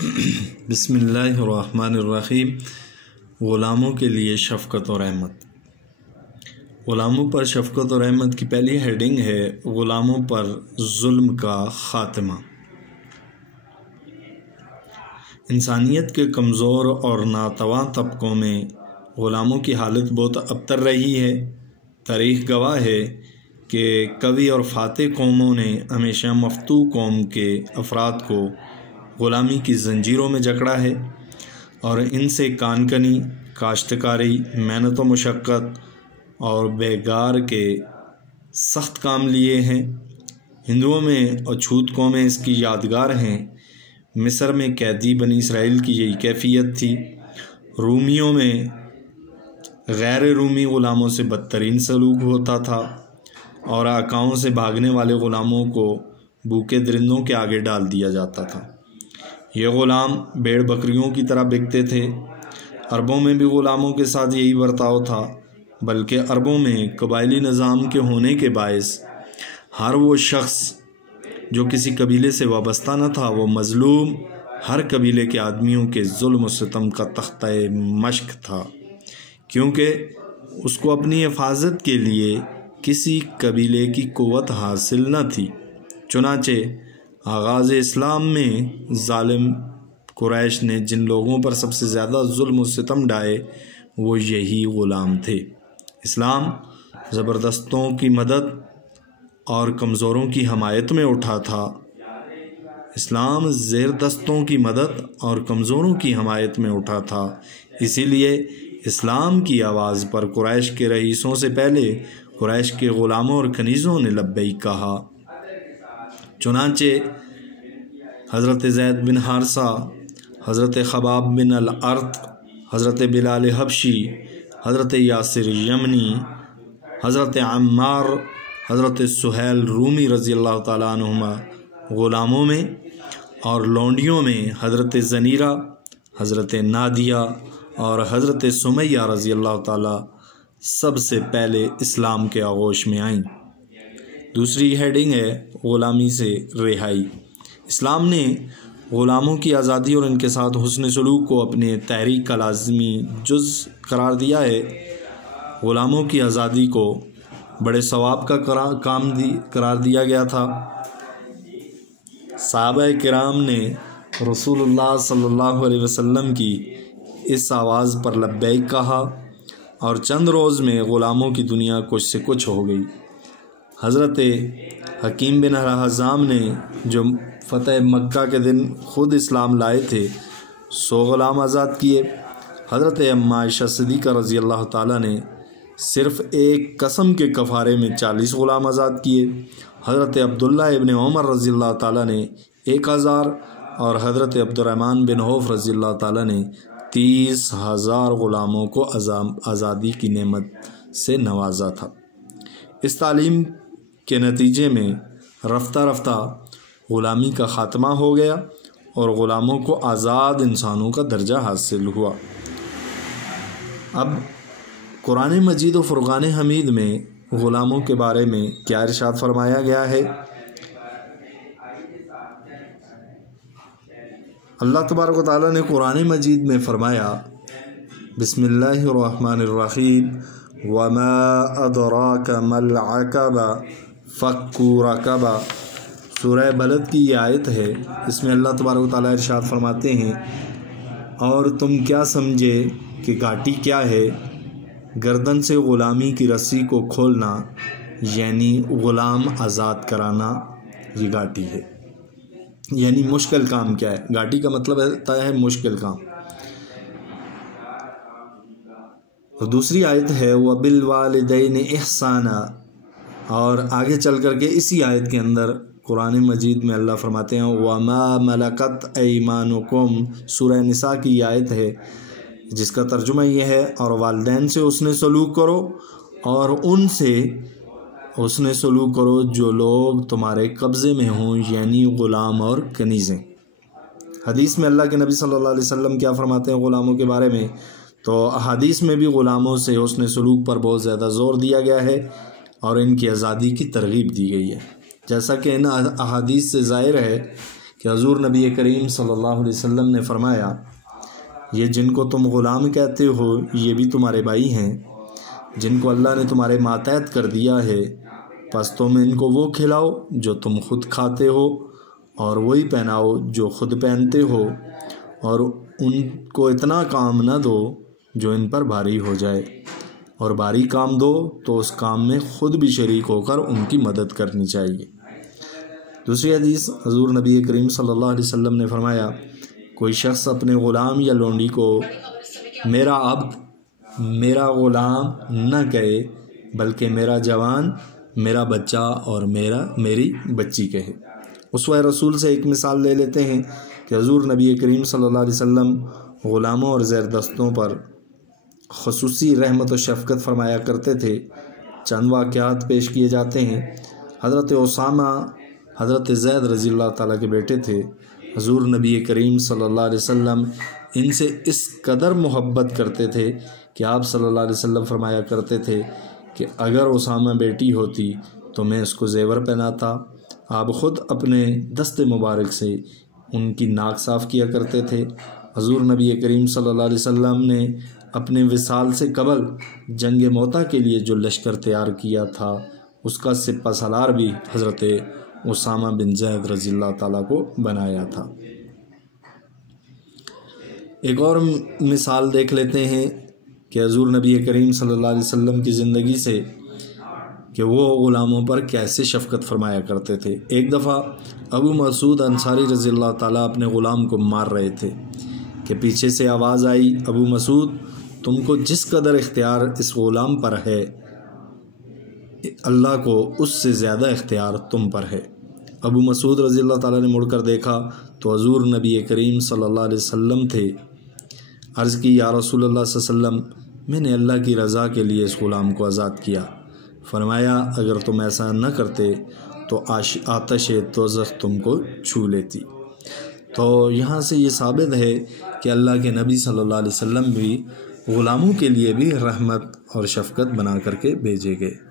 بسم اللہ الرحمن الرحیم۔ غلاموں کے لیے شفقت اور رحمت۔ غلاموں پر شفقت اور رحمت کی پہلی ہیڈنگ ہے غلاموں پر ظلم کا خاتمہ۔ انسانیت کے کمزور اور ناتواں طبقوں میں غلاموں کی حالت بہت ابتر رہی ہے۔ تاریخ گواہ ہے کہ قوی اور فاتح قوموں نے ہمیشہ مفتوح قوم کے افراد کو غلامی کی زنجیروں میں جکڑا ہے اور ان سے کان کنی، کاشتکاری، محنت و مشقت اور بیگار کے سخت کام لیے ہیں۔ ہندوؤں میں اچھوت قومیں اس کی یادگار ہیں۔ مصر میں قیدی بنی اسرائیل کی یہی کیفیت تھی۔ رومیوں میں غیر رومی غلاموں سے بدترین سلوک ہوتا تھا اور آقاؤں سے بھاگنے والے غلاموں کو بھوکے درندوں کے آگے ڈال دیا جاتا تھا۔ یہ غلام بھیڑ بکریوں کی طرح بکتے تھے۔ عربوں میں بھی غلاموں کے ساتھ یہی برتاؤ تھا، بلکہ عربوں میں قبائلی نظام کے ہونے کے باعث ہر وہ شخص جو کسی قبیلے سے وابستہ نہ تھا وہ مظلوم، ہر قبیلے کے آدمیوں کے ظلم و ستم کا تختہ مشق تھا، کیونکہ اس کو اپنی حفاظت کے لیے کسی قبیلے کی قوت حاصل نہ تھی۔ چنانچہ آغاز اسلام میں ظالم قریش نے جن لوگوں پر سب سے زیادہ ظلم و ستم ڈھائے وہ یہی غلام تھے۔ اسلام زبردستوں کی مدد اور کمزوروں کی حمایت میں اٹھا تھا۔ اسلام زیر دستوں کی مدد اور کمزوروں کی حمایت میں اٹھا تھا۔ اسی لیے اسلام کی آواز پر قریش کے رئیسوں سے پہلے قریش کے غلاموں اور کنیزوں نے لبیک کہا۔ چنانچہ حضرت زید بن حارثہ، حضرت خباب بن الارت، حضرت بلال حبشی، حضرت یاسر یمنی، حضرت عمار، حضرت سہیل رومی رضی اللہ تعالیٰ عنہما غلاموں میں اور لونڈیوں میں حضرت زنیرہ، حضرت نادیہ اور حضرت سمیہ رضی اللہ تعالیٰ سب سے پہلے اسلام کے آغوش میں آئیں۔ دوسری ہیڈنگ ہے غلامی سے رہائی۔ اسلام نے غلاموں کی آزادی اور ان کے ساتھ حسن سلوک کو اپنے تحریک کا لازمی جز قرار دیا ہے۔ غلاموں کی آزادی کو بڑے ثواب کا کام قرار دیا گیا تھا۔ صحابہ کرام نے رسول اللہ صلی اللہ علیہ وسلم کی اس آواز پر لبیک کہا اور چند روز میں غلاموں کی دنیا کچھ سے کچھ ہو گئی۔ حضرت حکیم بن حزام نے جو فتح مکہ کے دن خود اسلام لائے تھے 100 غلام آزاد کیے۔ حضرت اما عائشہ صدیقہ رضی اللہ تعالیٰ نے صرف ایک قسم کے کفارے میں 40 غلام آزاد کیے۔ حضرت عبداللہ ابن عمر رضی اللہ تعالیٰ نے 1000 اور حضرت عبدالرحمن بن عوف رضی اللہ تعالیٰ نے 30,000 غلاموں کو آزادی کی نعمت سے نوازا تھا۔ اس تعلیم کے نتیجے میں رفتہ رفتہ غلامی کا خاتمہ ہو گیا اور غلاموں کو آزاد انسانوں کا درجہ حاصل ہوا۔ اب قرآن مجید و فرقان حمید میں غلاموں کے بارے میں کیا ارشاد فرمایا گیا ہے؟ اللہ تبارک و تعالیٰ نے قرآن مجید میں فرمایا، بسم اللہ الرحمن الرحیم، وما ادراک ما العقبہ فک رقبہ۔ سورہ بلد کی یہ آیت ہے۔ اس میں اللہ تبارک و تعالیٰ ارشاد فرماتے ہیں، اور تم کیا سمجھے کہ گھاٹی کیا ہے؟ گردن سے غلامی کی رسی کو کھولنا یعنی غلام آزاد کرانا، یہ گھاٹی ہے۔ یعنی مشکل کام کیا ہے؟ گھاٹی کا مطلب ہوتا ہے مشکل کام۔ اور دوسری آیت ہے وَبِالْوَالِدَيْنِ إِحْسَانًا، اور آگے چل کر کے اسی آیت کے اندر قرآن مجید میں اللہ فرماتے ہیں وَمَا مَلَكَتْ أَيْمَانُكُمْ۔ سورہ نساء کی یہ آیت ہے جس کا ترجمہ یہ ہے، اور والدین سے حسن سلوک کرو اور ان سے حسن سلوک کرو جو لوگ تمہارے قبضے میں ہوں، یعنی غلام اور کنیزیں۔ حدیث میں اللہ کے نبی صلی اللہ علیہ وسلم کیا فرماتے ہیں غلاموں کے بارے میں؟ تو احادیث میں بھی غلاموں سے حسن سلوک پر بہت زیادہ زور دیا گیا ہے اور ان کی آزادی کی ترغیب دی گئی ہے۔ جیسا کہ ان احادیث سے ظاہر ہے کہ حضور نبی کریم صلی اللہ علیہ وسلم نے فرمایا یہ جن کو تم غلام کہتے ہو یہ بھی تمہارے بھائی ہیں، جن کو اللہ نے تمہارے ماتحت کر دیا ہے، پس تم ان کو وہ کھلاؤ جو تم خود کھاتے ہو، اور وہی پہناؤ جو خود پہنتے ہو، اور ان کو اتنا کام نہ دو جو ان پر بھاری ہو جائے، اور بھاری کام دو تو اس کام میں خود بھی شریک ہو کر ان کی مدد کرنی چاہیے۔ دوسری حدیث حضور نبی کریم صلی اللہ علیہ وسلم نے فرمایا کوئی شخص اپنے غلام یا لونڈی کو میرا عبد، میرا غلام نہ کہے، بلکہ میرا جوان، میرا بچہ اور میری بچی کہے۔ اسوہ رسول سے ایک مثال لے لیتے ہیں کہ حضور نبی کریم صلی اللہ علیہ وسلم غلاموں اور زیر دستوں پر خصوصی رحمت و شفقت فرمایا کرتے تھے۔ چند واقعات پیش کیے جاتے ہیں۔ حضرت اسامہ حضرت زید رضی اللہ تعالیٰ کے بیٹے تھے۔ حضور نبی کریم صلی اللہ علیہ وسلم ان سے اس قدر محبت کرتے تھے کہ آپ صلی اللہ علیہ وسلم فرمایا کرتے تھے کہ اگر اسامہ بیٹی ہوتی تو میں اس کو زیور پہناتا۔ آپ خود اپنے دست مبارک سے ان کی ناک صاف کیا کرتے تھے۔ حضور نبی کریم صلی اللہ علیہ وسلم نے اپنے وصال سے قبل جنگ موتا کے لیے جو لشکر تیار کیا تھا اس کا سپہ سالار بھی حضرت اسامہ بن زید رضی اللہ تعالیٰ کو بنایا تھا۔ ایک اور مثال دیکھ لیتے ہیں کہ حضور نبی کریم صلی اللہ علیہ وسلم کی زندگی سے کہ وہ غلاموں پر کیسے شفقت فرمایا کرتے تھے۔ ایک دفعہ ابو مسعود انصاری رضی اللہ تعالیٰ اپنے غلام کو مار رہے تھے کہ پیچھے سے آواز آئی ابو مسعود تم کو جس قدر اختیار اس غلام پر ہے اللہ کو اس سے زیادہ اختیار تم پر ہے۔ ابو مسعود رضی اللہ تعالیٰ نے مڑ کر دیکھا تو حضور نبی کریم صلی اللہ علیہ وسلم تھے۔ عرض کی یا رسول اللہ صلی اللہ علیہ وسلم میں نے اللہ کی رضا کے لیے اس غلام کو آزاد کیا۔ فرمایا اگر تم ایسا نہ کرتے تو آتش دوزخ تم کو چھو لیتی۔ تو یہاں سے یہ ثابت ہے کہ اللہ کے نبی صلی اللہ علیہ وسلم بھی غلاموں کے لیے بھی رحمت اور شفقت بنا کر کے بھیجے گئے۔